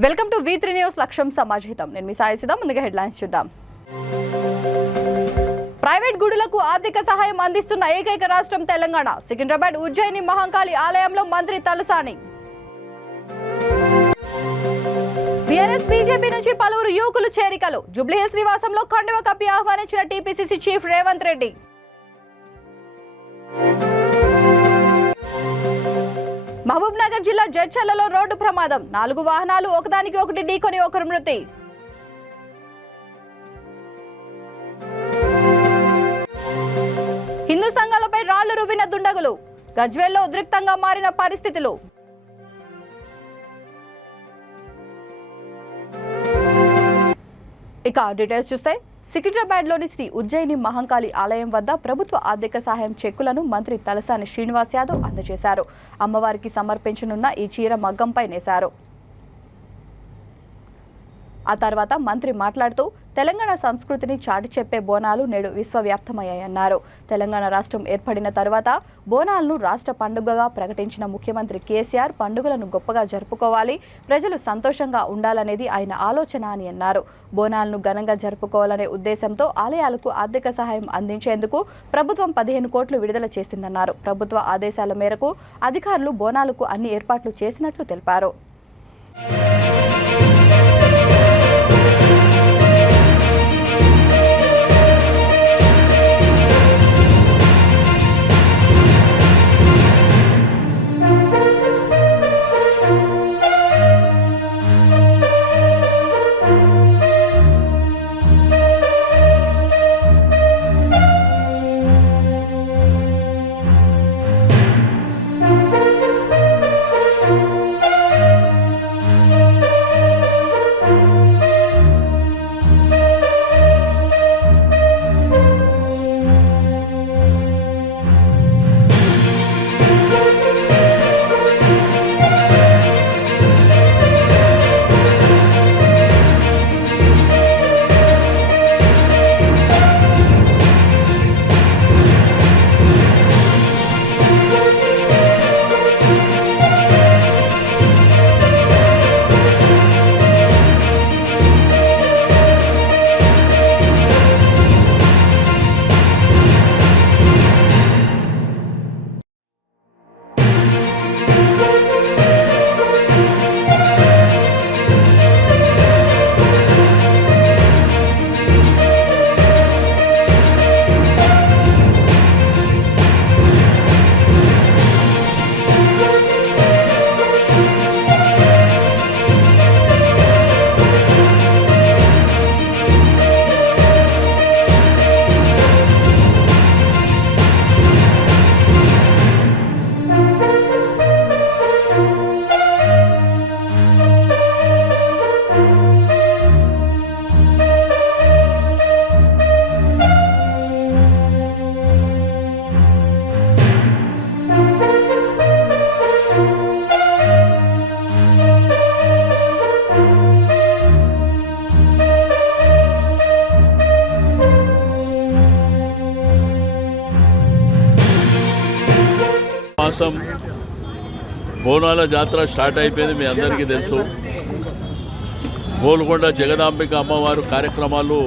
Welcome to V3 news లక్ష్యం సమాజహితం. నేను మీ సాయి సిద్ధం. ముందుగా హెడ్లైన్స్ చూద్దాం. ప్రైవేట్ గుడులకు ఆర్థిక సహాయం అందిస్తున్న ఏకైక రాష్ట్రం తెలంగాణ. సికింద్రాబాద్ ఉజ్జయిని మహంకాళి ఆలయంలో మంత్రి తలసాని. బీఆర్ఎస్ బీజేపీ నుంచి పలువురు యువకులు చేరికలు. జూబ్లీహిల్స్ నివాసంలో కండువ కప్పి ఆహ్వానించిన టీపీసీసీ చీఫ్ రేవంత్ రెడ్డి. మహబూబ్ నగర్ జిల్లా జడ్చర్లలో రోడ్డు ప్రమాదం. 4 వాహనాలు ఒకదానికి ఒకటి ఢీకొని ఒకరు మృతి. హిందూ సంఘాలపై రాళ్లు రువ్విన దుండగులు. గజ్వేల్లో ఉద్రిక్తంగా మారిన పరిస్థితులు. ఇక డీటెయిల్స్ చూస్తే సికింద్రాబాద్లోని శ్రీ ఉజ్జయిని మహంకాళి ఆలయం వద్ద ప్రభుత్వ ఆర్థిక సహాయం చెక్కులను మంత్రి తలసాని శ్రీనివాస్ యాదవ్ అందజేశారు. అమ్మవారికి సమర్పించనున్న ఈ చీర మగ్గంపై నేశారు. ఆ తర్వాత మంత్రి మాట్లాడుతూ తెలంగాణ సంస్కృతిని చాటి చెప్పే బోనాలు నేడు విశ్వవ్యాప్తమయ్యాయన్నారు. తెలంగాణ రాష్ట్రం ఏర్పడిన తర్వాత బోనాలను రాష్ట్ర పండుగగా ప్రకటించిన ముఖ్యమంత్రి కేసీఆర్ పండుగలను గొప్పగా జరుపుకోవాలి, ప్రజలు సంతోషంగా ఉండాలనేది ఆయన ఆలోచన అని అన్నారు. బోనాలను ఘనంగా జరుపుకోవాలనే ఉద్దేశంతో ఆలయాలకు ఆర్థిక సహాయం అందించేందుకు ప్రభుత్వం 15 కోట్లు విడుదల చేసిందన్నారు. ప్రభుత్వ ఆదేశాల మేరకు అధికారులు బోనాలకు అన్ని ఏర్పాట్లు చేసినట్లు తెలిపారు. మాసం బోనాల జాతర స్టార్ట్ అయిపోయింది. మీ అందరికీ తెలుసు. గోల్కొండ జగదాంబిక అమ్మవారు కార్యక్రమాలు,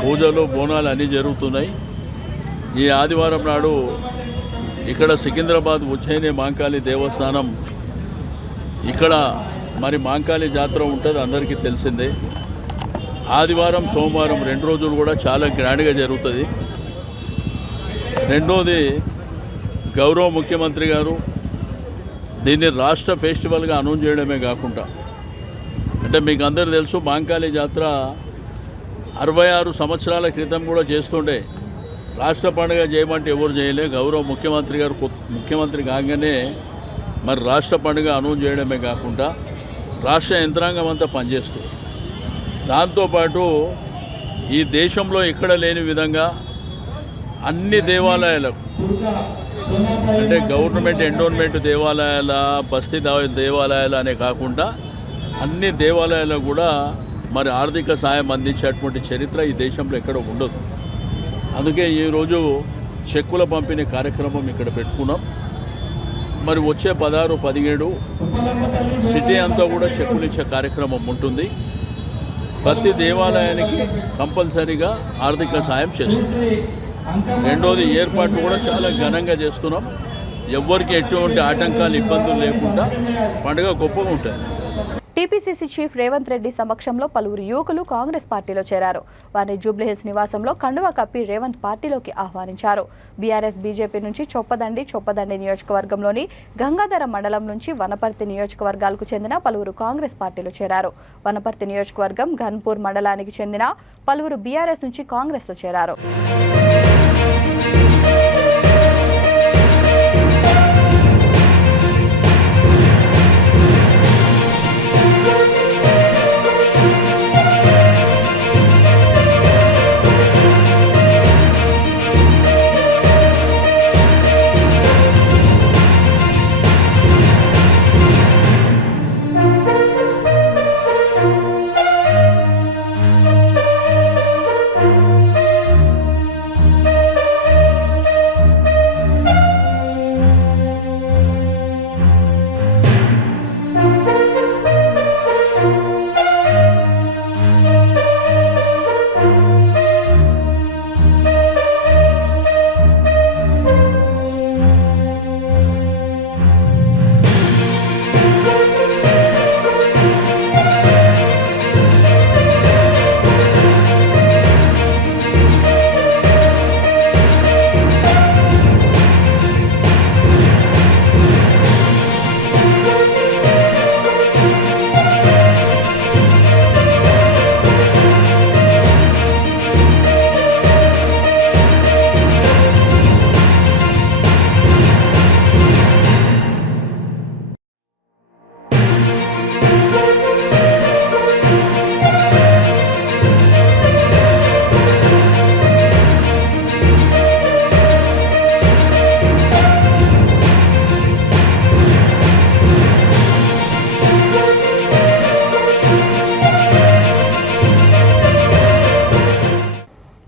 పూజలు, బోనాలు అన్నీ జరుగుతున్నాయి. ఈ ఆదివారం నాడు ఇక్కడ సికింద్రాబాద్ ఉజ్జయిని మహంకాళి దేవస్థానం ఇక్కడ మరి మహంకాళి జాతర ఉంటుంది, అందరికీ తెలిసిందే. ఆదివారం సోమవారం 2 రోజులు కూడా చాలా గ్రాండ్గా జరుగుతుంది. రెండోది గౌరవ ముఖ్యమంత్రి గారు దీన్ని రాష్ట్ర ఫెస్టివల్గా అనౌన్స్ చేయడమే కాకుండా, అంటే మీకు అందరూ తెలుసు మహంకాళి జాతర 66 సంవత్సరాల క్రితం కూడా చేస్తుండే. రాష్ట్ర పండుగ చేయమంటే ఎవరు చేయలే. గౌరవ ముఖ్యమంత్రి గారు ముఖ్యమంత్రి కాగానే మరి రాష్ట్ర పండుగ అనౌన్స్ చేయడమే కాకుండా రాష్ట్ర యంత్రాంగం అంతా పనిచేస్తుంది. దాంతోపాటు ఈ దేశంలో ఎక్కడ లేని విధంగా అన్ని దేవాలయాలకు, అంటే గవర్నమెంట్ ఎండోన్మెంట్ దేవాలయాల, బస్తీ దేవాలయాలు అనే కాకుండా అన్ని దేవాలయాలకు కూడా మరి ఆర్థిక సాయం అందించేటువంటి చరిత్ర ఈ దేశంలో ఎక్కడ ఉండదు. అందుకే ఈరోజు చెక్కుల పంపిణీ కార్యక్రమం ఇక్కడ పెట్టుకున్నాం. మరి వచ్చే 16, 17 సిటీ అంతా కూడా చెక్కులు ఇచ్చే కార్యక్రమం ఉంటుంది. ప్రతి దేవాలయానికి కంపల్సరీగా ఆర్థిక సాయం చేస్తుంది. రెండోది ఏర్పాట్లు కూడా చాలా ఘనంగా చేస్తున్నాం. ఎవ్వరికి ఎటువంటి ఆటంకాలు, ఇబ్బందులు లేకుండా పండుగ గొప్పగా ఉంటుంది. టీపీసీసీ చీఫ్ రేవంత్ రెడ్డి సమక్షంలో పలువురు యువకులు కాంగ్రెస్ పార్టీలో చేరారు. వారిని జూబ్లీహిల్స్ నివాసంలో కండువా కప్పి రేవంత్ పార్టీలోకి ఆహ్వానించారు. బీఆర్ఎస్, బీజేపీ నుంచి చొప్పదండి నియోజకవర్గంలోని గంగాధర మండలం నుంచి వనపర్తి నియోజకవర్గాలకు చెందిన పలువురు కాంగ్రెస్ పార్టీలో చేరారు. వనపర్తి నియోజకవర్గం ఘన్పూర్ మండలానికి చెందిన పలువురు బీఆర్ఎస్ నుంచి కాంగ్రెస్లో చేరారు.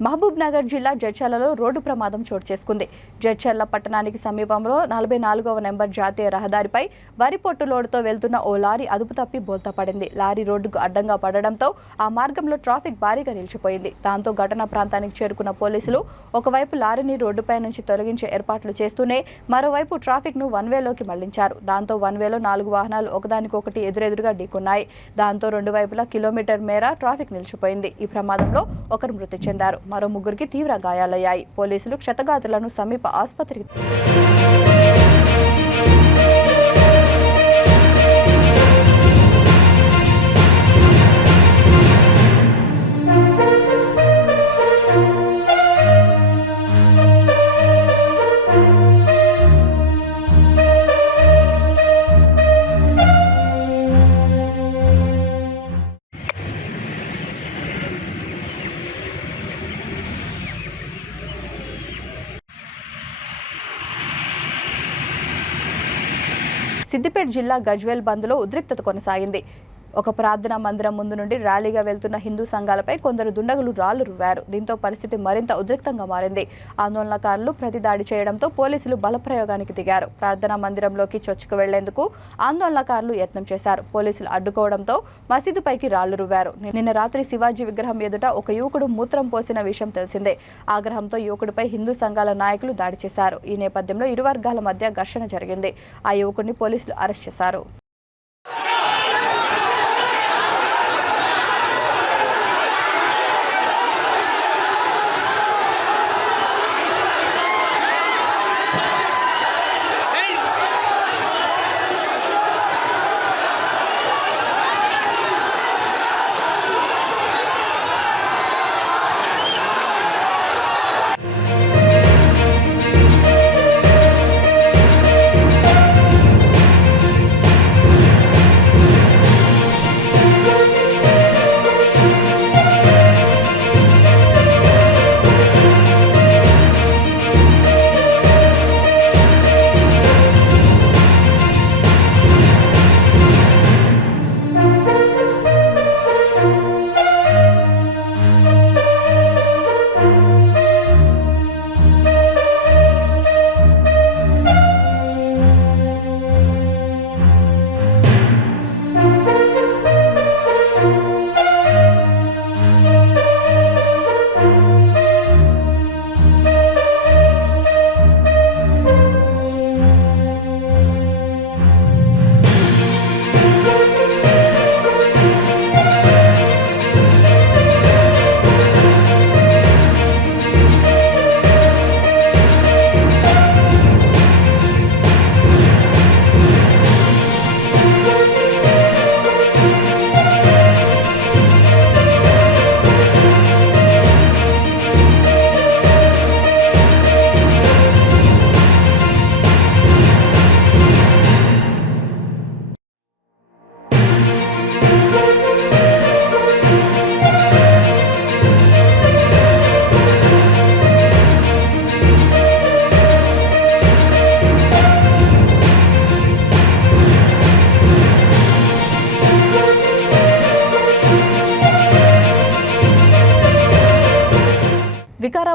మహబూబ్నగర్ జిల్లా జడ్చర్లలో రోడ్డు ప్రమాదం చోటు చేసుకుంది. జడ్చర్ల పట్టణానికి సమీపంలో 44వ నెంబర్ జాతీయ రహదారిపై వరి పొట్టు లోడుతో వెళ్తున్న ఓ లారీ అదుపు తప్పి బోల్తా పడింది. లారీ రోడ్డుకు అడ్డంగా పడడంతో ఆ మార్గంలో ట్రాఫిక్ భారీగా నిలిచిపోయింది. దాంతో ఘటనా ప్రాంతానికి చేరుకున్న పోలీసులు ఒకవైపు లారీని రోడ్డుపై నుంచి తొలగించే ఏర్పాట్లు చేస్తూనే మరోవైపు ట్రాఫిక్ ను వన్ వేలోకి మళ్లించారు. దాంతో వన్ వేలో 4 వాహనాలు ఒకదానికొకటి ఎదురెదురుగా ఢీకొన్నాయి. దాంతో రెండు వైపులా కిలోమీటర్ మేర ట్రాఫిక్ నిలిచిపోయింది. ఈ ప్రమాదంలో ఒకరు మృతి చెందారు. మరో ముగ్గురికి తీవ్ర గాయాలయ్యాయి. పోలీసులు క్షతగాత్రులను సమీప ఆసుపత్రికి సిద్దిపేట జిల్లా గజ్వేల్ బంద్లో ఉద్రిక్తత కొనసాగింది. ఒక ప్రార్థనా మందిరం ముందు నుండి ర్యాలీగా వెళ్తున్న హిందూ సంఘాలపై కొందరు దుండగులు రాళ్లు రువ్వారు. దీంతో పరిస్థితి మరింత ఉద్రిక్తంగా మారింది. ఆందోళనకారులు ప్రతిదాడి చేయడంతో పోలీసులు బలప్రయోగానికి దిగారు. ప్రార్థనా మందిరంలోకి చొచ్చుకు వెళ్లేందుకు ఆందోళనకారులు యత్నం చేశారు. పోలీసులు అడ్డుకోవడంతో మసీదుపైకి రాళ్లు రువ్వారు. నిన్న రాత్రి శివాజీ విగ్రహం ఎదుట ఒక యువకుడు మూత్రం పోసిన విషయం తెలిసిందే. ఆగ్రహంతో యువకుడిపై హిందూ సంఘాల నాయకులు దాడి చేశారు. ఈ నేపథ్యంలో ఇరు వర్గాల మధ్య ఘర్షణ జరిగింది. ఆ యువకుడిని పోలీసులు అరెస్ట్ చేశారు.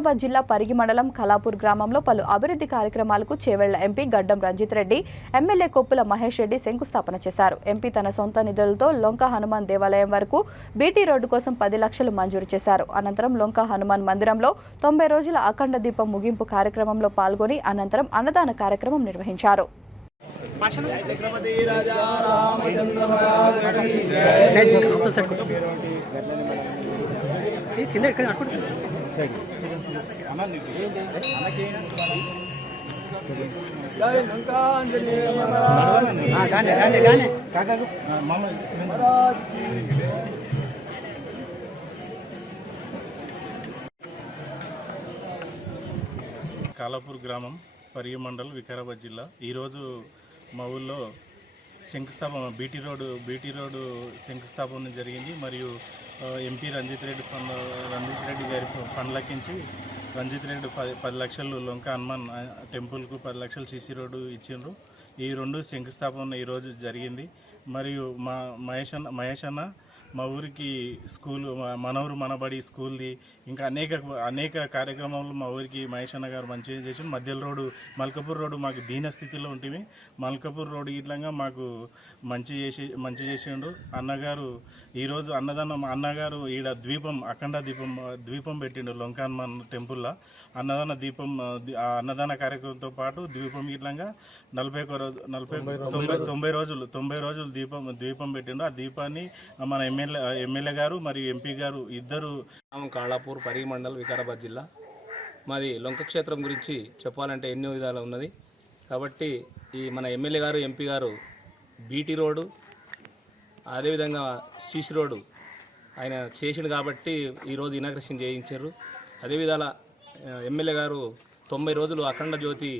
వికారాబాద్ జిల్లా పరిగి మండలం కలాపూర్ గ్రామంలో పలు అభివృద్ధి కార్యక్రమాలకు చేవెళ్ల ఎంపీ గడ్డం రంజిత్ రెడ్డి, ఎమ్మెల్యే కొప్పుల మహేష్ రెడ్డి శంకుస్థాపన చేశారు. ఎంపీ తన సొంత నిధులతో లొంక హనుమాన్ దేవాలయం వరకు బీటీ రోడ్డు కోసం 10 లక్షలు మంజూరు చేశారు. అనంతరం లొంక హనుమాన్ మందిరంలో 90 రోజుల అఖండ దీపం ముగింపు కార్యక్రమంలో పాల్గొని అనంతరం అన్నదాన కార్యక్రమం నిర్వహించారు. కాలాపూర్ గ్రామం, పరిగి మండల్, వికారాబాద్ జిల్లా. ఈరోజు మా ఊళ్ళో శంకుస్థాపన బీటీ రోడ్డు శంకుస్థాపన జరిగింది. మరియు ఎంపీ రంజిత్ రెడ్డి గారి ఫండ్లకించి రంజిత్ రెడ్డి 10 లక్షలు లొంక హనుమాన్ టెంపుల్కు 10 లక్షలు సీసీ రోడ్డు ఇచ్చిండ్రు. ఈ రెండు శంకుస్థాపన ఈరోజు జరిగింది. మరియు మా మహేష్ అన్న మా ఊరికి స్కూల్, మనవరు మనబడి స్కూల్ది, ఇంకా అనేక కార్యక్రమాలు మా ఊరికి మహేష్ అన్న గారు మంచిగా చేసి, మధ్యలో మల్కాపూర్ రోడ్డు మాకు దీన స్థితిలో ఉంటుంది. మల్కాపూర్ రోడ్డు ఇట్లంగా మాకు మంచి చేసిండు అన్నగారు. ఈరోజు అన్నగారు ఈడ అఖండ ద్వీపం పెట్టిండు లొంక హనుమాన్ టెంపుల్లో. అన్నదాన కార్యక్రమంతో పాటు ద్వీపం ఇట్లంగా 90 రోజులు ద్వీపం పెట్టిండు. ఆ దీపాన్ని మన ఎమ్మెల్యే గారు మరియు ఎంపీ గారు ఇద్దరు. కాళాపూర్, పరిగి మండల్, వికారాబాద్ జిల్లా. మాది లొంక క్షేత్రం గురించి చెప్పాలంటే ఎన్నో విధాలు ఉన్నది. కాబట్టి ఈ మన ఎమ్మెల్యే గారు, ఎంపీ గారు బీటీ రోడ్డు, అదేవిధంగా సీసీ రోడ్డు ఆయన చేసిండు కాబట్టి ఈరోజు ఇనాగ్రేషన్ చేయించారు. అదే విధాల ఎమ్మెల్యే గారు 90 రోజులు అఖండ జ్యోతి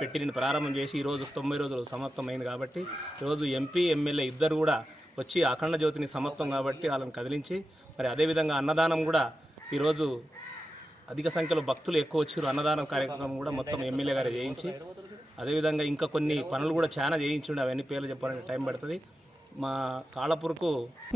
పెట్టిని ప్రారంభం చేసి ఈరోజు 90 రోజులు సమాప్తమైంది. కాబట్టి ఈరోజు ఎంపీ, ఎమ్మెల్యే ఇద్దరు కూడా వచ్చి అఖండ జ్యోతిని సమాప్తం కాబట్టి వాళ్ళని కదిలించి, మరి అదేవిధంగా అన్నదానం కూడా ఈరోజు అధిక సంఖ్యలో భక్తులు ఎక్కువ వచ్చారు. అన్నదానం కార్యక్రమం కూడా మొత్తం ఎమ్మెల్యే గారు చేయించి, అదేవిధంగా ఇంకా కొన్ని పనులు కూడా చాలా చేయించుండే. అవన్నీ పేర్లు చెప్పాలంటే టైం పడుతుంది. మా కాళాపూర్కు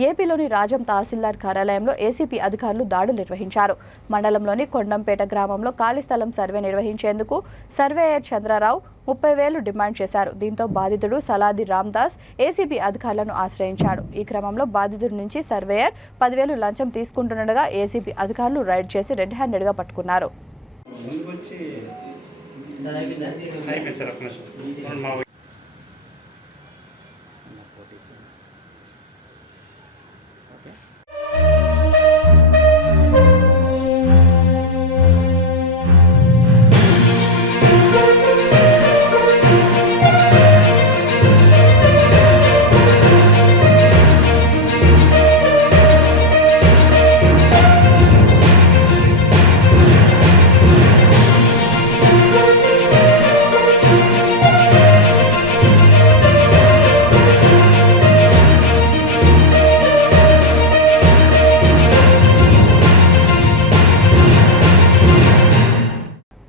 ఏపీలోని రాజం తహసీల్దార్ కార్యాలయంలో ఏసీపీ అధికారులు దాడులు నిర్వహించారు. మండలంలోని కొండంపేట గ్రామంలో ఖాళీ స్థలం సర్వే నిర్వహించేందుకు సర్వేయర్ చంద్రరావు 30,000 డిమాండ్ చేశారు. దీంతో బాధితుడు సలాది రామ్దాస్ ఏసీబీ అధికారులను ఆశ్రయించాడు. ఈ క్రమంలో బాధితుడి నుంచి సర్వేయర్ 10,000 లంచం తీసుకుంటుండగా ఏసీబీ అధికారులు రైడ్ చేసి రెడ్ హ్యాండెడ్గా పట్టుకున్నారు.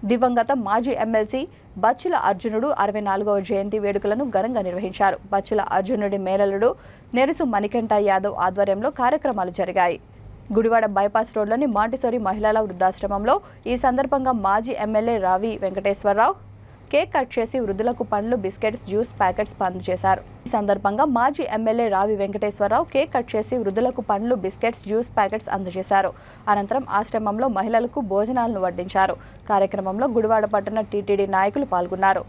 దివంగత మాజీ ఎమ్మెల్సీ బచ్చుల అర్జునుడు 64వ జయంతి వేడుకలను ఘనంగా నిర్వహించారు. బచ్చుల అర్జునుడి మేనల్లుడు నెరుసు మణికంఠ యాదవ్ ఆధ్వర్యంలో కార్యక్రమాలు జరిగాయి. గుడివాడ బైపాస్ రోడ్లోని మాంటిసోరి మహిళల వృద్ధాశ్రమంలో ఈ సందర్భంగా మాజీ ఎమ్మెల్యే రావి వెంకటేశ్వరరావు కేక్ కట్ చేసి వృద్ధులకు పండ్లు, బిస్కెట్స్, జ్యూస్ ప్యాకెట్స్ అందజేశారు. ఈ సందర్భంగా మాజీ ఎమ్మెల్యే రావి వెంకటేశ్వరరావు కేక్ కట్ చేసి వృద్ధులకు పండ్లు, బిస్కెట్స్, జ్యూస్ ప్యాకెట్స్ అందజేశారు. అనంతరం ఆశ్రమంలో మహిళలకు భోజనాలను వడ్డించారు. కార్యక్రమంలో గుడివాడ పట్టణ టీటీడీ నాయకులు పాల్గొన్నారు.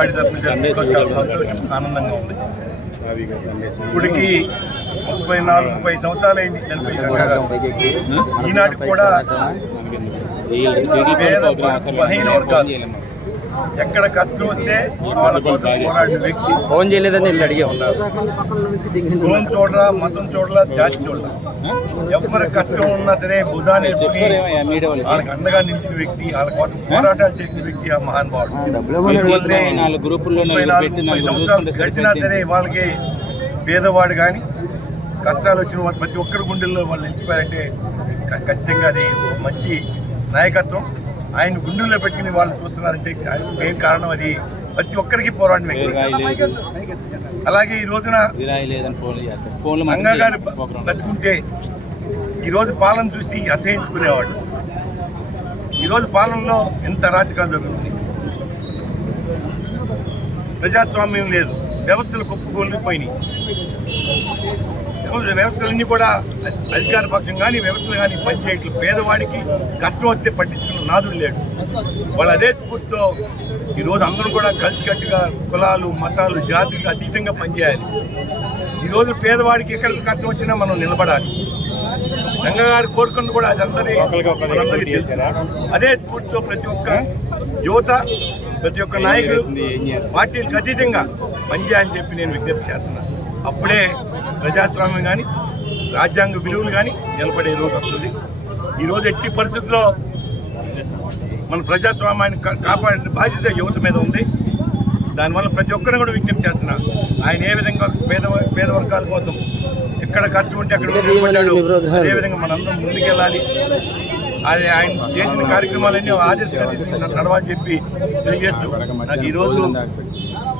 పార్టీ తరఫున జరగడం చాలా సంతోషం, ఆనందంగా ఉంది. ఇప్పటికి 30 సంవత్సరాలైంది చనిపోయి గంగా గారు. ఈనాటికి కూడా పేద బలహీన వర్గాలు ఎక్కడ కష్టం వస్తే వాళ్ళ కోసం పోరాడిన వ్యక్తి. ఫోన్ చేయలేదని వెళ్ళి అడిగే ఉన్నారు. కులం చూడరా, మతం చూడరా, జాతి చూడరా, ఎవరి కష్టం ఉన్నా సరే భుజాన్ని వేసుకుని వాళ్ళకి అండగా నిలిచిన వ్యక్తి, వాళ్ళ కోసం పోరాటాలు చేసిన వ్యక్తి ఆ మహానుభావుడు. 30 సంవత్సరాలు గడిచినా సరే వాళ్ళకి పేదవాడు కానీ కష్టాలు వచ్చిన వాళ్ళు ప్రతి ఒక్కరి గుండెల్లో వాళ్ళు నిలిచిపోయారంటే ఖచ్చితంగా అది మంచి నాయకత్వం. ఆయన గుండెల్లో పెట్టుకుని వాళ్ళు చూస్తున్నారంటే మెయిన్ కారణం అది ప్రతి ఒక్కరికి పోరాడిన వ్యక్తి. అలాగే ఈ రోజున రంగా గారు బతుకుంటే ఈరోజు పాలన చూసి అసహించుకునేవాడు. ఈరోజు పాలనలో ఎంత అరాచకాలు జరుగుతుంది, ప్రజాస్వామ్యం లేదు, వ్యవస్థలు కుప్పకూలిపోయినాయి. వ్యవస్థలన్నీ కూడా అధికార పక్షం కానీ వ్యవస్థలు కానీ పనిచేయట్లు. పేదవాడికి కష్టం వస్తే పట్టించుకున్న నాదుడు లేడు. వాళ్ళు అదే స్ఫూర్తితో ఈరోజు అందరూ కూడా కలిసికట్టుగా కులాలు మతాలు జాతికి అతీతంగా పనిచేయాలి. ఈరోజు పేదవాడికి ఎక్కడ కష్టం వచ్చినా మనం నిలబడాలి. రంగా గారు కోరుకున్నది కూడా అది అందరికీ తెలుసు. అదే స్ఫూర్తితో ప్రతి ఒక్క యువత, ప్రతి ఒక్క నాయకుడు పార్టీలకు అతీతంగా పనిచేయాలని చెప్పి నేను విజ్ఞప్తి చేస్తున్నాను. అప్పుడే ప్రజాస్వామ్యం కానీ రాజ్యాంగ విలువలు కానీ నిలబడే రోజు వస్తుంది. ఈరోజు ఎట్టి పరిస్థితుల్లో మన ప్రజాస్వామ్యాన్ని కాపాడే బాధ్యత యువత మీద ఉంది. దానివల్ల ప్రతి ఒక్కరిని కూడా విజ్ఞప్తి చేస్తున్నారు. ఆయన ఏ విధంగా పేద వర్గాల కోసం ఎక్కడ కష్టం ఉంటే అక్కడ నిలబడ్డాడు, అదేవిధంగా మనందరం ముందుకెళ్ళాలి. అది ఆయన చేసిన కార్యక్రమాలన్నీ ఆదర్శంగా నడవాలని చెప్పి తెలియజేస్తూ నాకు ఈరోజు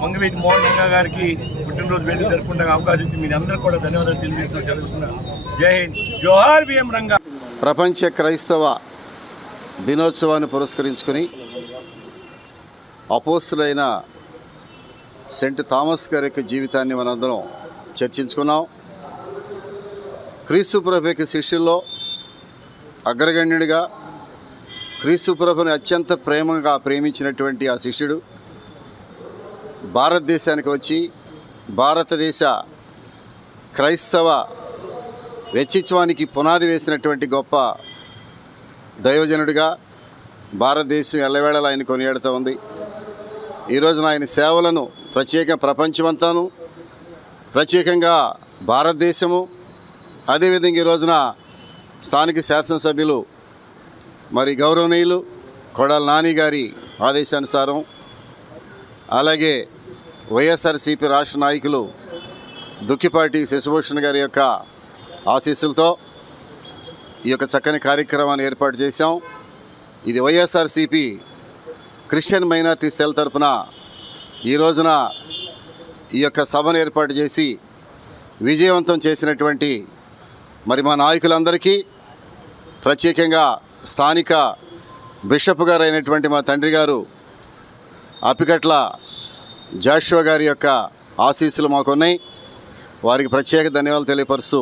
మంగవీటి మోహన్ రంగా గారికి పుట్టినరోజు వేడుక జరుపుకుంటే అవకాశం ఇచ్చి మీరు అందరూ కూడా ధన్యవాదాలు తెలియజేస్తూ చదువుతున్నారు. జై హింద్, జోహార్ బిఎం రంగా. ప్రపంచ క్రైస్తవ దినోత్సవాన్ని పురస్కరించుకొని అపోస్తులైన సెయింట్ థామస్ గారి యొక్క జీవితాన్ని మనందరం చర్చించుకున్నాం. క్రీస్తు ప్రభు యొక్క శిష్యుల్లో అగ్రగణ్యుడిగా క్రీస్తు ప్రభుని అత్యంత ప్రేమగా ప్రేమించినటువంటి ఆ శిష్యుడు భారతదేశానికి వచ్చి భారతదేశ క్రైస్తవ వ్యక్తిత్వానికి పునాది వేసినటువంటి గొప్ప దైవజనుడిగా భారతదేశం ఎల్లవేళలా ఆయన కొనియాడుతూ ఉంది. ఈరోజున ఆయన సేవలను ప్రపంచమంతాను, ప్రత్యేకంగా భారతదేశము, అదేవిధంగా ఈ రోజున స్థానిక శాసనసభ్యులు మరి గౌరవనీయులు కొడాలి నాని గారి ఆదేశానుసారం, అలాగే వైఎస్ఆర్సీపీ రాష్ట్ర నాయకులు దుక్కిపాటి శశిభూషణ్ గారి యొక్క ఆశీస్సులతో ఈ యొక్క చక్కని కార్యక్రమాన్ని ఏర్పాటు చేశాం. ఇది వైఎస్ఆర్సీపీ క్రిస్టియన్ మైనారిటీ సెల్ తరపున ఈ రోజున ఈ యొక్క సభను ఏర్పాటు చేసి విజయవంతం చేసినటువంటి మరి మా నాయకులందరికీ, ప్రత్యేకంగా స్థానిక బిషప్ గారు అయినటువంటి మా తండ్రి గారు అప్పికట్ల జాషువా గారి యొక్క ఆశీస్సులు మాకున్నాయి. వారికి ప్రత్యేక ధన్యవాదాలు తెలియపరుస్తూ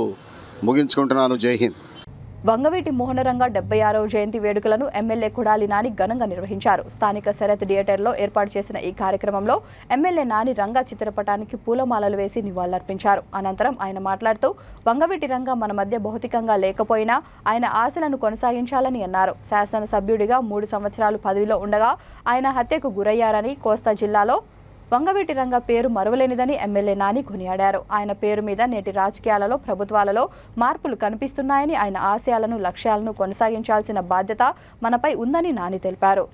ముగించుకుంటున్నాను. జై హింద్. వంగవీటి మోహనరంగ 76వ జయంతి వేడుకలను ఎమ్మెల్యే కొడాలి నాని ఘనంగా నిర్వహించారు. స్థానిక శరత్ థియేటర్లో ఏర్పాటు చేసిన ఈ కార్యక్రమంలో ఎమ్మెల్యే నాని రంగా చిత్రపటానికి పూలమాలలు వేసి నివాళులర్పించారు. అనంతరం ఆయన మాట్లాడుతూ వంగవీటి రంగ మన మధ్య భౌతికంగా లేకపోయినా ఆయన ఆశలను కొనసాగించాలని అన్నారు. శాసనసభ్యుడిగా 3 సంవత్సరాలు పదవిలో ఉండగా ఆయన హత్యకు గురయ్యారని, కోస్తా జిల్లాలో వంగవీటి రంగ పేరు మరువలేనిదని ఎమ్మెల్యే నాని కొనియాడారు. ఆయన పేరు మీద నేటి రాజకీయాలలో, ప్రభుత్వాలలో మార్పులు కనిపిస్తున్నాయని, ఆయన ఆశయాలను, లక్ష్యాలను కొనసాగించాల్సిన బాధ్యత మనపై ఉందని నాని తెలిపారు.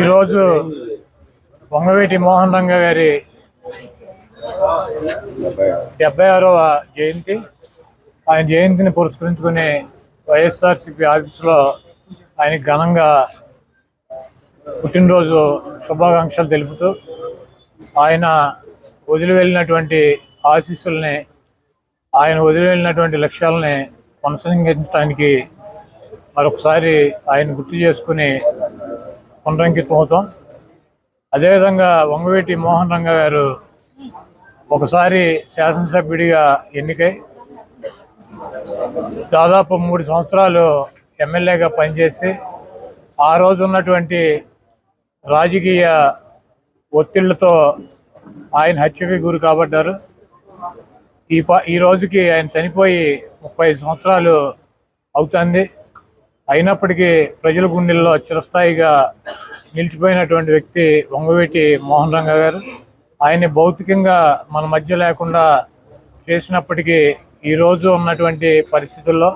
ఈరోజు వంగవీటి మోహన్ రంగ గారి 76వ జయంతి. ఆయన జయంతిని పురస్కరించుకుని వైఎస్ఆర్సీపీ ఆఫీసులో ఆయనకి ఘనంగా పుట్టినరోజు శుభాకాంక్షలు తెలుపుతూ ఆయన వదిలి వెళ్ళినటువంటి ఆశీస్సుల్ని, ఆయన వదిలి వెళ్ళినటువంటి లక్ష్యాలని కొనసాగించడానికి మరొకసారి ఆయన గుర్తు చేసుకుని పునరంకితం అవుతాం. అదేవిధంగా వంగవీటి మోహన్ రంగ గారు ఒకసారి శాసనసభ్యుడిగా ఎన్నికై దాదాపు 3 సంవత్సరాలు ఎమ్మెల్యేగా పనిచేసి ఆ రోజు ఉన్నటువంటి రాజకీయ ఒత్తిళ్లతో ఆయన హత్యకి గురి కాబడ్డారు. ఈ రోజుకి ఆయన చనిపోయి 35 సంవత్సరాలు అవుతుంది. అయినప్పటికీ ప్రజల గుండెల్లో చిరస్థాయిగా నిలిచిపోయినటువంటి వ్యక్తి వంగవీటి మోహన్ రంగ గారు. ఆయన్ని భౌతికంగా మన మధ్య లేకుండా చేసినప్పటికీ ఈరోజు ఉన్నటువంటి పరిస్థితుల్లో,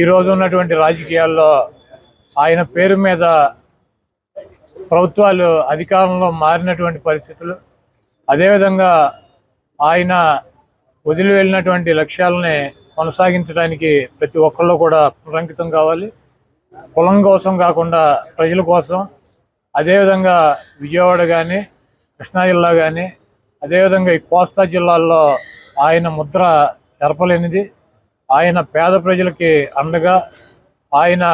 ఈరోజు ఉన్నటువంటి రాజకీయాల్లో ఆయన పేరు మీద ప్రభుత్వాలు అధికారంలో మారినటువంటి పరిస్థితులు, అదేవిధంగా ఆయన వదిలి వెళ్ళినటువంటి లక్ష్యాలని కొనసాగించడానికి ప్రతి ఒక్కళ్ళు కూడా పునరంకితం కావాలి. కులం కోసం కాకుండా ప్రజల కోసం. అదేవిధంగా విజయవాడ కానీ, కృష్ణా జిల్లా కానీ, అదేవిధంగా ఈ కోస్తా జిల్లాల్లో ఆయన ముద్ర చెరపలేనిది. ఆయన పేద ప్రజలకి అండగా, ఆయన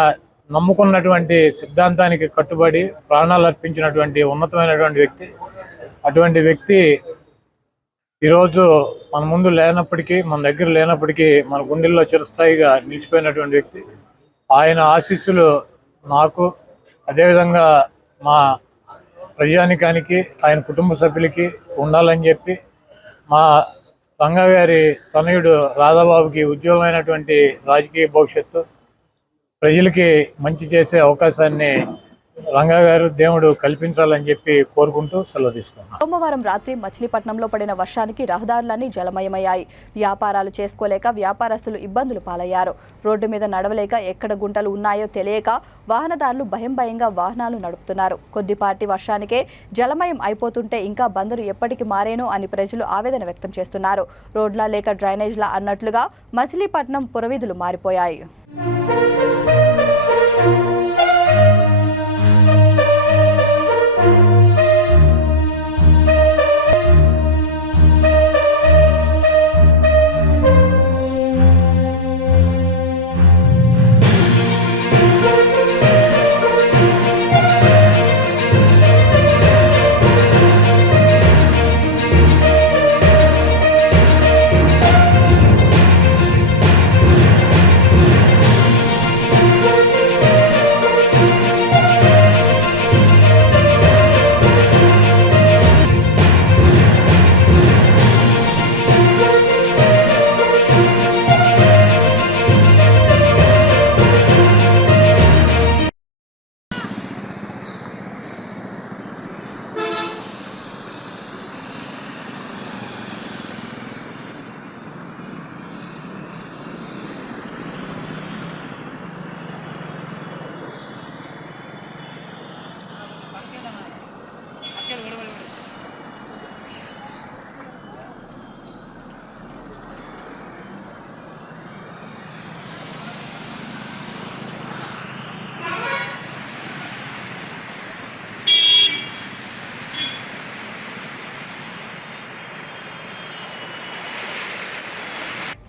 నమ్ముకున్నటువంటి సిద్ధాంతానికి కట్టుబడి ప్రాణాలు అర్పించినటువంటి ఉన్నతమైనటువంటి వ్యక్తి. అటువంటి వ్యక్తి ఈరోజు మన ముందు లేనప్పటికీ, మన దగ్గర లేనప్పటికీ మన గుండెల్లో చిరస్థాయిగా నిలిచిపోయినటువంటి వ్యక్తి. ఆయన ఆశీస్సులు నాకు, అదేవిధంగా మా ప్రజానికానికి, ఆయన కుటుంబ సభ్యులకి ఉండాలని చెప్పి, మా రంగా గారి తనయుడు రాధాబాబుకి ఉజ్వలమైనటువంటి రాజకీయ భవిష్యత్తు, ప్రజలకి మంచి చేసే అవకాశాన్ని రంగా గారు దేవుడు కల్పించాలని చెప్పి కోరుకుంటూ సెలవు తీసుకున్నాను. సోమవారం రాత్రి మచిలీపట్నంలో పడిన వర్షానికి రహదారులన్నీ జలమయమయ్యాయి. వ్యాపారాలు చేసుకోలేక వ్యాపారస్తులు ఇబ్బందులు పాలయ్యారు. రోడ్డు మీద నడవలేక ఎక్కడ గుంటలు ఉన్నాయో తెలియక వాహనదారులు భయంగా వాహనాలు నడుపుతున్నారు. కొద్దిపాటి వర్షానికే జలమయం అయిపోతుంటే ఇంకా బందరు ఎప్పటికి మారేనో అని ప్రజలు ఆవేదన వ్యక్తం చేస్తున్నారు. రోడ్ల లేక డ్రైనేజ్ల అన్నట్లుగా మచిలీపట్నం పురవీధులు మారిపోయాయి.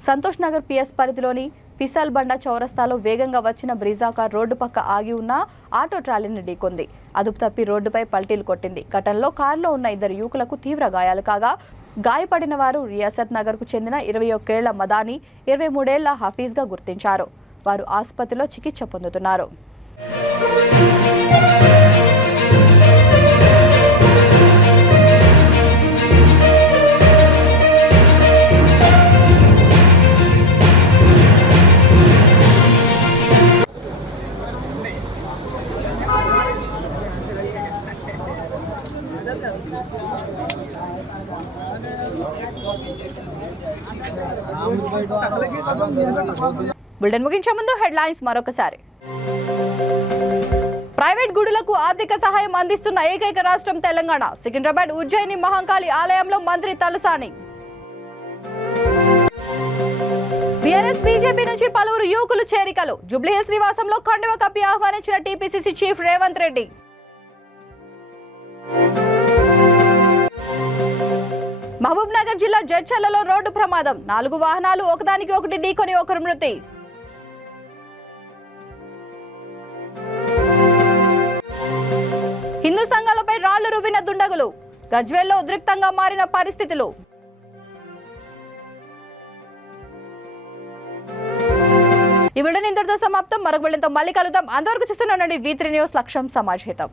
సంతోష్ నగర్ పిఎస్ పరిధిలోని ఫిసాల్ బండ చౌరస్తాలో వేగంగా వచ్చిన బ్రీజా కార్ రోడ్డు పక్క ఆగి ఉన్న ఆటో ట్రాలీని ఢీకొంది. అదుపు తప్పి రోడ్డుపై పల్టీలు కొట్టింది. ఘటనలో కారులో ఉన్న 2 యువకులకు తీవ్ర గాయాలు కాగా, గాయపడిన వారు రియాసత్ నగర్కు చెందిన 21 ఏళ్ల మదాని, 23 ఏళ్ల హఫీజ్గా గుర్తించారు. వారు ఆసుపత్రిలో చికిత్స పొందుతున్నారు. బులెటిన్ ముగించే ముందు హెడ్లైన్స్ మరొకసారి. ప్రైవేట్ గుడులకు ఆర్థిక సహాయం అందిస్తున్న ఏకైక రాష్ట్రం తెలంగాణ. సికింద్రాబాద్ ఉజ్జయిని మహంకాళి ఆలయంలో మంత్రి తలసాని. బీఆర్ఎస్ బీజేపీ నుంచి పలువురు యువకులు చేరికలు. జూబ్లీహిల్స్ నివాసంలో కండువ కప్పి ఆహ్వానించిన టీపీసీసీ చీఫ్ రేవంత్ రెడ్డి. మహబూబ్ నగర్ జిల్లా జడ్చర్లలో రోడ్డు ప్రమాదం. 4 వాహనాలు ఒకదానికి ఒకటి ఢీకొని ఒకరు మృతి. హిందూ సంఘాలపై రాళ్లు రువ్విన దుండగులు. గజ్వేల్లో ఉద్రిక్తంగా మారిన పరిస్థితులు. ఈ బులెటిన్ ఇంతటితో సమాప్తం. మరొక బులెటిన్తో మళ్ళీ కలుద్దాం. అంతవరకు చూస్తూనే ఉండండి V3 న్యూస్. లక్ష్యం సమాజహితం.